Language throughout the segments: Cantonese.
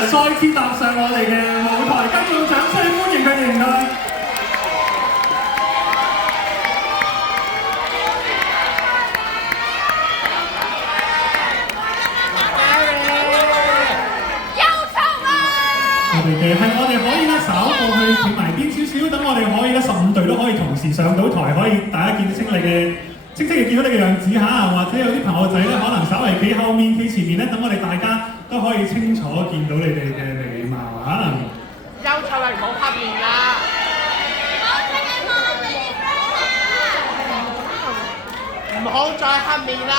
再次踏上我哋嘅舞台，跟住掌聲歡迎佢哋唔該。我哋可以咧稍過去企埋邊少少，等我哋可以咧15隊都可以同時上到台，可以大家見清晰見到你嘅樣子嚇，或者有啲朋友仔咧可能稍微企後面企前面咧，等我哋大家都可以清楚見到你哋嘅美貌嚇。優秀係唔好黑面啦！唔好再黑面啦！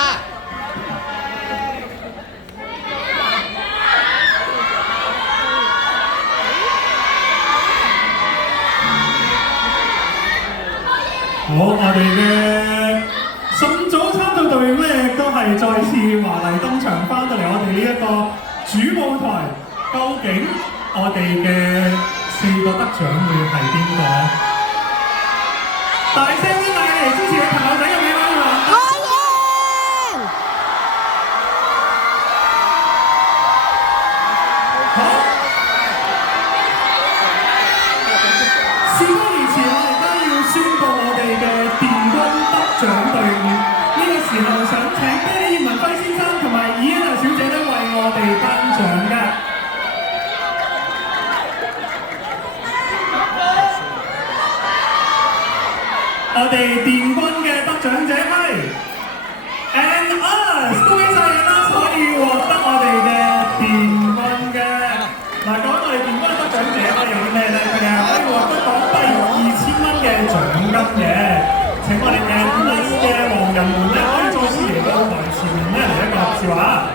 好，我哋嘅順組參賽隊伍咧，都係再次華麗登場翻到嚟我哋呢一個主舞台。究竟我哋嘅4個得獎會係邊個？大聲啲嗌嚟支持嘅朋友仔有幾位啊？好。事不宜遲，我哋都要宣佈我哋嘅電軍得獎隊伍。呢個時候想請啤梨葉文輝先生同埋伊恩娜小姐咧為我哋頒獎嘅。我哋電軍嘅得獎者係 And Us， 恭喜晒 And Us 可以獲得我哋嘅電軍嘅。嗱，講我哋電軍嘅得獎者可以有啲咩咧？佢哋係可以獲得港幣2000蚊嘅獎金嘅。請我哋 And Us 嘅黃人們咧可以再次嚟到台前面咧嚟一個合照啊！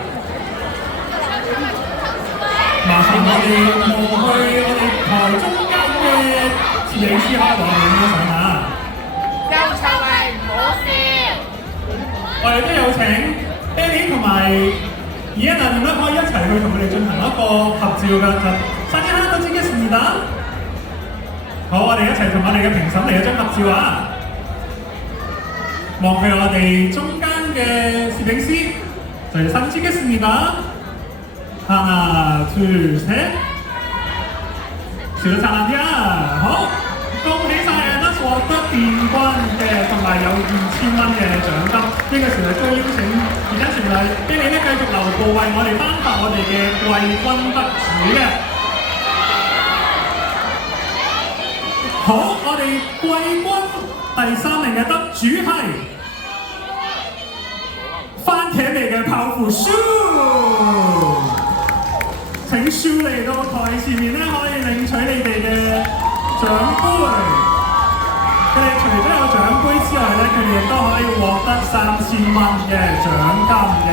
麻煩我哋望去我哋台中間嘅攝影師開我哋影咗相啊！優秀係唔好笑。我哋都有請 Benny 同埋伊恩娜點咧可以一齊去同佢哋進行一個合照嘅，就大家都知嘅事啦。好，我哋一齊同我哋嘅評審嚟一張合照啊！望去我哋中間嘅攝影師，就係사진찍겠습니다。하나 둘 셋， 笑得燦爛啲啊！好，恭喜晒 And Us 獲得電軍嘅同埋有2000蚊嘅獎金。呢個時候都邀請而家全隊俾你咧繼續留步為我哋頒發我哋嘅季軍得主嘅。好，我哋季軍第3名嘅得主係番茄味嘅泡芙酥。請書嚟到台前面咧，可以領取你哋嘅獎杯。佢哋除咗有獎杯之外咧，佢哋亦都可以獲得3000蚊嘅獎金嘅。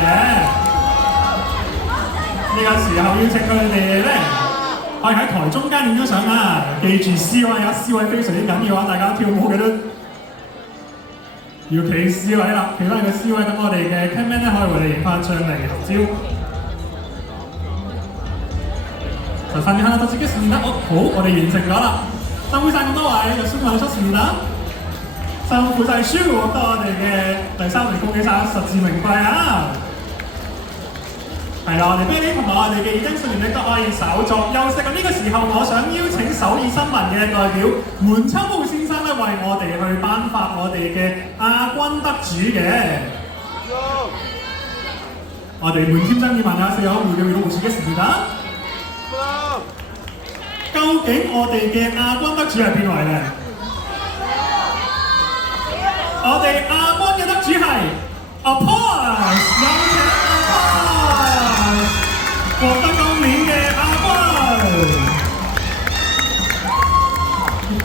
呢個時候要請佢哋咧，可以喺台中間影咗相啊！記住 C 位啊，C 位非常之緊要啊！大家跳舞嘅都要企 C 位啦，企翻個 C 位，等我哋嘅 cameraman 咧可以為你影翻張嚟合照。사진하나더찍겠습니다。好，我哋完成咗啦，辛苦晒咁多位，就宣布出線啦。辛苦晒書，獲得我哋嘅第3名，恭喜晒，實至名歸啊！係啦，我哋啤梨同埋我哋嘅已經信員咧都可以稍作休息。咁呢個時候，我想邀請首爾新聞嘅代表門秋浩先生咧，為我哋去頒發我哋嘅亞軍得主嘅。我哋門팀장님 안녕하세요。무대 위로 오시겠습니다。究竟我哋嘅亞軍得主係邊位咧？我哋亞軍嘅得主係 Apollos， 有請 Apollos 獲得今年嘅亞軍。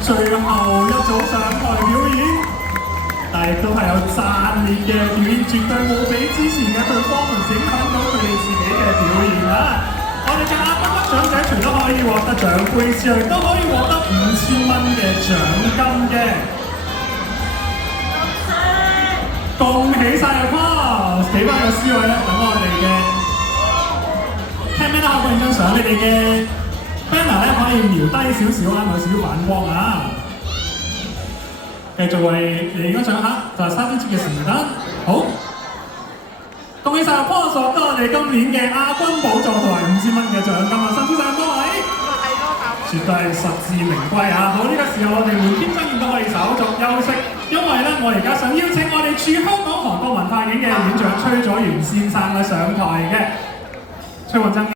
最後一組上台表演，但係都係有讚烈嘅表演，絕對冇比之前嘅 performance 影響到佢哋自己嘅表現啦。我哋嘅亞軍得獎者除咗可以獲得獎杯之外，都可以獲得5000蚊嘅獎金嘅。恭喜晒阿 Paul， 企翻個 C 位咧，等我哋嘅 camera 可以影張相，你哋嘅 banner 咧可以瞄低少少啦，有少少反光啊。繼續為你影張相嚇，就係사진찍겠습니다。好。恭喜晒 Paul 獲得我哋今年嘅亞軍寶座同埋5000蚊嘅獎金啊！辛苦晒！絕對係實至名歸啊！好，呢個時候我哋換編真亦都可以稍作休息，因為咧我而家想邀請我哋駐香港韓國文化院嘅院長崔佐元先生咧上台嘅，崔運真。